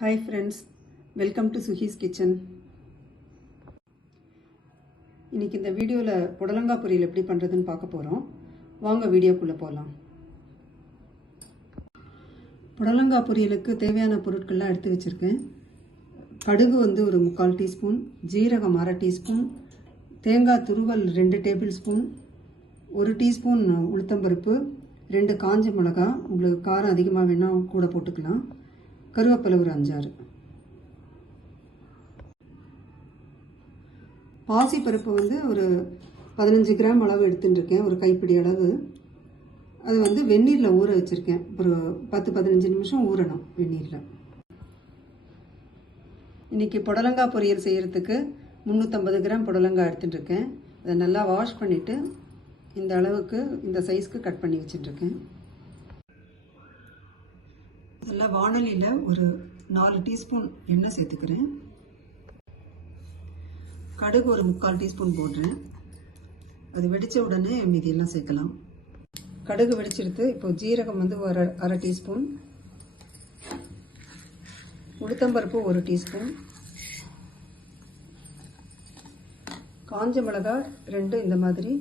Hi friends, welcome to சுஹீஸ் kitchen. இன்றைக்கி இந்த வீடியோவில் புடலங்காய் பொரியல் எப்படி பண்ணுறதுன்னு பார்க்க போகிறோம். வாங்க வீடியோக்குள்ளே போகலாம். புடலங்காய் பொரியலுக்கு தேவையான பொருட்கள்லாம் எடுத்து வச்சுருக்கேன். கடுகு ஒரு 3/4 டீஸ்பூன், ஜீரகம் 1/2 டீஸ்பூன், தேங்காய் துருவல் 2 டேபிள் ஸ்பூன், 1 டீஸ்பூன் உளுத்தம்பருப்பு, 2 காஞ்ச மிளகா, உங்களுக்கு காரம் அதிகமாக வேணால் கூட போட்டுக்கலாம், கருவேப்பிலை ஒரு 5-6. பாசிப்பருப்பு ஒரு 15 கிராம் அளவு எடுத்துட்டுருக்கேன், ஒரு கைப்பிடி அளவு. அது வெந்நீரில் ஊற வச்சுருக்கேன். ஒரு 10-15 நிமிஷம் ஊறணும் வெந்நீரில். இன்றைக்கி புடலங்காய் பொரியல் செய்கிறதுக்கு 350 கிராம் புடலங்காய் எடுத்துட்டுருக்கேன். அதை நல்லா வாஷ் பண்ணிவிட்டு இந்த அளவுக்கு, இந்த சைஸ்க்கு கட் பண்ணி வச்சுட்டுருக்கேன். இதில் வாணலியில் ஒரு 4 டீஸ்பூன் எண்ணெய் சேர்த்துக்கிறேன். கடுகு ஒரு 3/4 டீஸ்பூன் போடுறேன். அது வெடித்த உடனே மீதியெல்லாம் சேர்க்கலாம். கடுகு வெடிச்சிடுத்து. இப்போ ஜீரகம் ஒரு 1/2 டீஸ்பூன், உளுத்தம்பருப்பு 1 டீஸ்பூன், காஞ்ச மிளகாய் 2 இந்த மாதிரி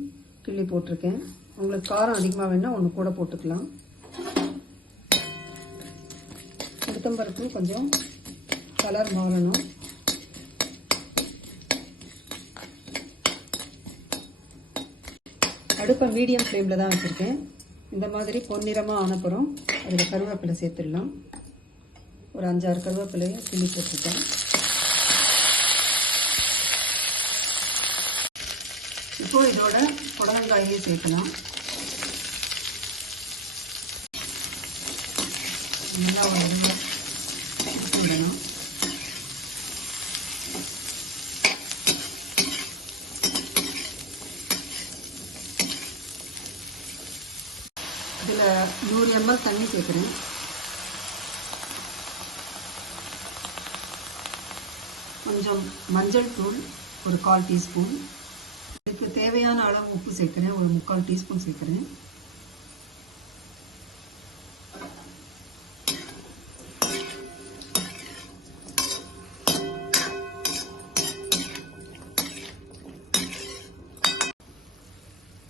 கிள்ளி போட்டிருக்கேன். உங்களுக்கு காரம் அதிகமாக வேணால் 1 கூட போட்டுக்கலாம். உளுத்தம்பருப்பு கொஞ்சம் கலர் மாறணும். அடுப்பை மீடியம் ஃப்ளேமில் தான் வச்சுருக்கேன். இந்த மாதிரி பொன்னிறமாக ஆனப்புறம் அதில் கருவேப்பிலை சேர்த்துடலாம். ஒரு 5-6 கருவேப்பிலையை கிள்ளி போட்டுருக்கேன். இப்போது இதோட புடலங்காயை சேர்க்கலாம். நல்லா விடணும். இதில் 100 ml தண்ணி சேர்க்குறேன். கொஞ்சம் மஞ்சள் தூள் ஒரு 1/4 டீஸ்பூன். இதுக்கு தேவையான அளவு உப்பு சேர்க்குறேன். ஒரு 3/4 டீஸ்பூன் சேர்க்குறேன்.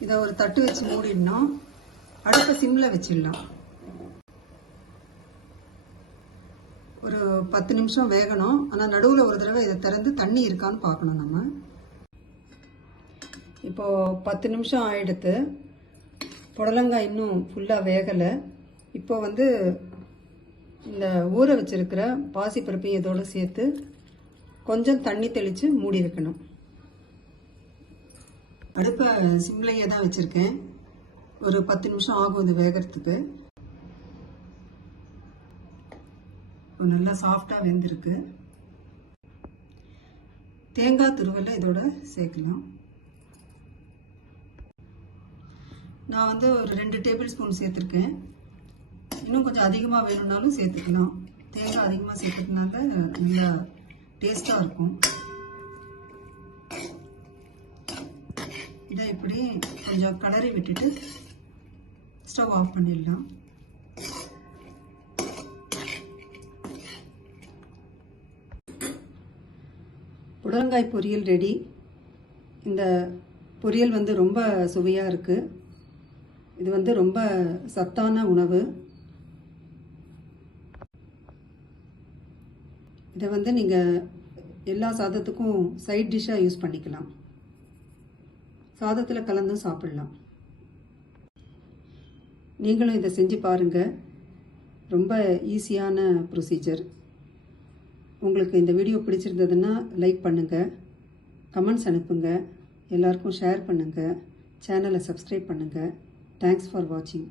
இதை ஒரு தட்டு வச்சு மூடிடணும். அடுப்பை சிம்மில் வச்சிடலாம். ஒரு 10 நிமிஷம் வேகணும். ஆனால் நடுவில் ஒரு தடவை இதை திறந்து தண்ணி இருக்கான்னு பார்க்கணும் நம்ம. இப்போது 10 நிமிஷம் ஆகிடுத்து. புடலங்காய் இன்னும் ஃபுல்லாக வேகலை. இப்போ இந்த ஊற வச்சிருக்கிற பாசிப்பருப்பையும் இதோடு சேர்த்து கொஞ்சம் தண்ணி தெளித்து மூடி வைக்கணும். அடுப்பை சிம்லையே தான் வச்சுருக்கேன். ஒரு 10 நிமிஷம் ஆகும் இது வேகிறதுக்கு. நல்லா சாஃப்டாக வெந்திருக்கு. தேங்காய் துருவலை இதோட சேர்க்கலாம். நான் ஒரு 2 டேபிள் ஸ்பூன் சேர்த்துருக்கேன். இன்னும் கொஞ்சம் அதிகமாக வேணும்னாலும் சேர்த்துக்கலாம். தேங்காய் அதிகமாக சேர்த்துக்கனால நல்லா டேஸ்டாக இருக்கும். இதை இப்படி கொஞ்சம் கலரி விட்டுட்டு ஸ்டவ் ஆஃப் பண்ணிடலாம். புடலங்காய் பொரியல் ரெடி. இந்த பொரியல் ரொம்ப சுவையாக இருக்குது. இது ரொம்ப சத்தான உணவு. இதை நீங்கள் எல்லா சாதத்துக்கும் சைட் டிஷ்ஷாக யூஸ் பண்ணிக்கலாம். சாதத்தில் கலந்தும் சாப்பிடலாம். நீங்களும் இதை செஞ்சு பாருங்கள். ரொம்ப ஈஸியான ப்ரொசீஜர். உங்களுக்கு இந்த வீடியோ பிடிச்சிருந்ததுன்னா லைக் பண்ணுங்கள், கமெண்ட்ஸ் அனுப்புங்க, எல்லாருக்கும் ஷேர் பண்ணுங்கள், சேனலை சப்ஸ்கிரைப் பண்ணுங்கள். தேங்க்ஸ் ஃபார் வாட்சிங்.